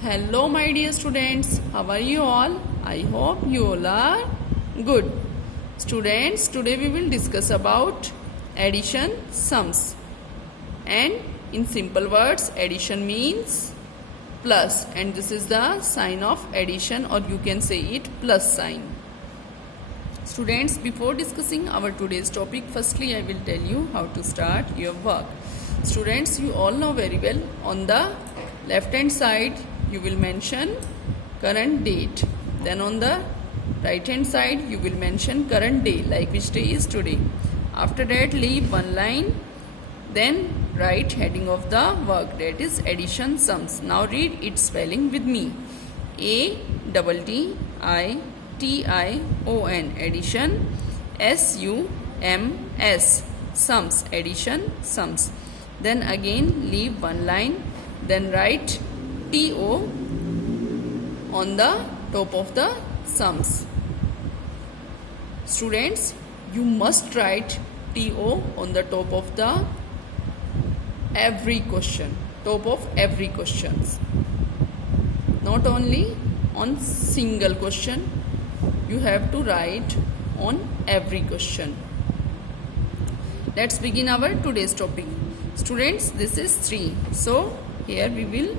Hello, my dear students. How are you all? I hope you all are good. Students, today we will discuss about addition sums. And in simple words, addition means plus. And this is the sign of addition, or you can say it plus sign. Students, before discussing our today's topic, firstly I will tell you how to start your work. Students, you all know very well, on the left hand side you will mention current date. Then on the right hand side you will mention current day, like which day is today. After that, leave one line, then write heading of the work, that is addition sums. Now read its spelling with me. A-D-D-I-T-I-O-N, addition. S-U-M-S, sums, addition sums. Then again leave one line, then write T-O on the top of the sums. Students, you must write T-O on the top of the every question, top of every questions. Not only on single question, you have to write on every question. Let's begin our today's topic. Students, this is 3. So here we will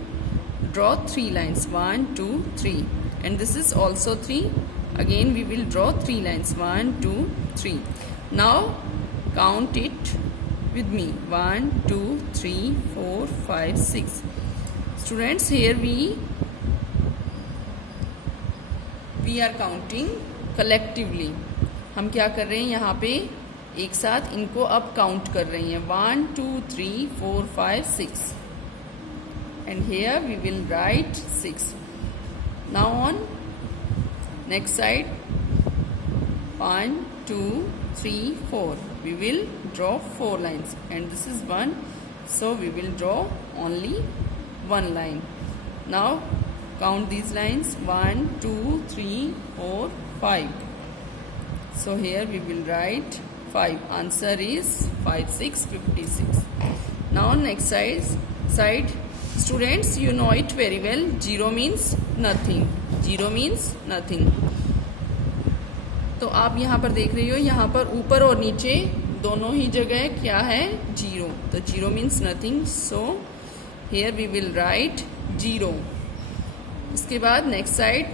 draw 3 lines, 1, 2, 3. And this is also 3. Again we will draw 3 lines, 1, 2, 3. Now count it with me, 1, 2, 3, 4, 5, 6. Students, here we are counting collectively. हम क्या कर रहे हैं, यहाँ पे एक साथ इनको अब काउंट कर रहे हैं, 1, 2, 3, 4, 5, 6. And here we will write 6. Now on next side, 1, 2, 3, 4. We will draw 4 lines, and this is 1, so we will draw only 1 line. Now count these lines, 1, 2, 3, 4, 5. So here we will write 5. Answer is 5, 6, 56. Now next side, students, you know it very well. 0 means nothing. 0 means nothing. तो आप यहाँ पर देख रही हो, यहाँ पर ऊपर और नीचे दोनों ही जगह क्या है, 0. तो 0 means nothing. So here we will write 0. इसके बाद next side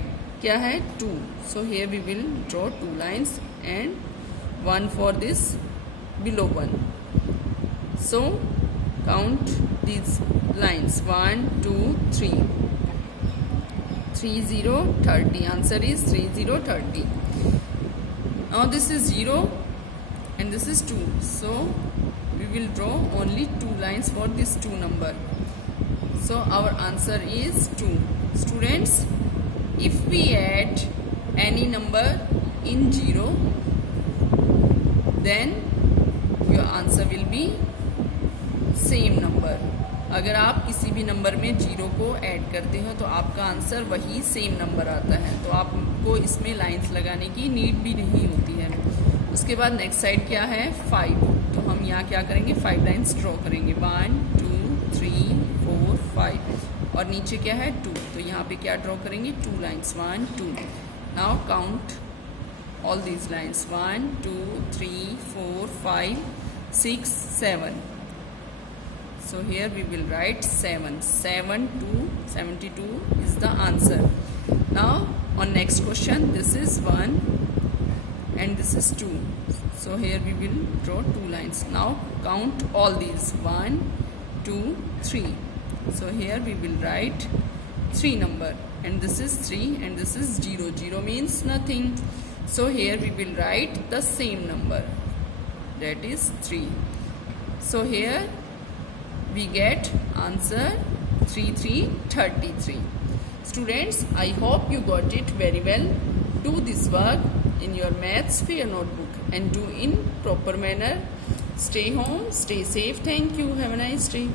क्या है, 2. So here we will draw 2 lines and 1 for this below 1. So count these lines, 1, 2, 3. 3, 0, 30. Answer is 3, 0, 30. Now this is 0 and this is 2. So we will draw only 2 lines for this 2 number. So our answer is 2. Students, if we add any number in 0, then your answer will be same number. अगर आप किसी भी number में 0 को add करते हो तो आपका आंसर वही सेम नंबर आता है, तो आपको इसमें लाइंस लगाने की नीड भी नहीं होती है. उसके बाद नेक्स्ट साइड क्या है, 5. तो हम यहाँ क्या करेंगे, 5 लाइंस ड्रॉ करेंगे, 1, 2, 3, 4, 5. और नीचे क्या है, 2. तो यहाँ पे क्या ड्रॉ करेंगे, 2 lines, 1, 2. Now count all these lines, 1, 2, 3, 4, 5, 6, 7. So here we will write 7. 7 to 72 is the answer. Now on next question, this is 1 and this is 2. So here we will draw 2 lines. Now count all these, 1, 2, 3. So here we will write 3 number, and this is 3 and this is 0. 0 means nothing. So here we will write the same number, that is 3. So here we get answer 3, 3, 33. Students, I hope you got it very well. Do this work in your maths fair notebook and do in proper manner. Stay home, stay safe. Thank you. Have a nice day.